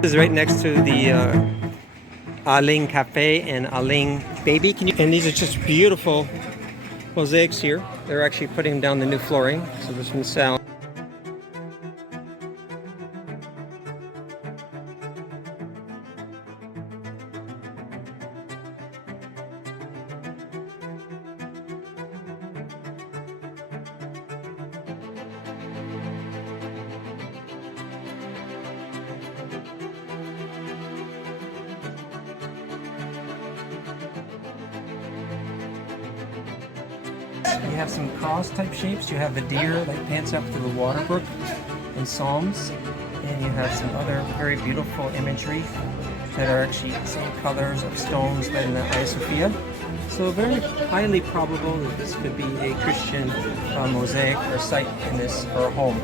This is right next to the Aling Cafe and Aling Baby. And these are just beautiful mosaics here. They're actually putting down the new flooring, so there's some sound. You have some cross type shapes. You have the deer that pants up to the water brook in Psalms, and you have some other very beautiful imagery that are actually same colors of stones in the Hagia Sophia. So very highly probable that this could be a Christian mosaic or site in this or home.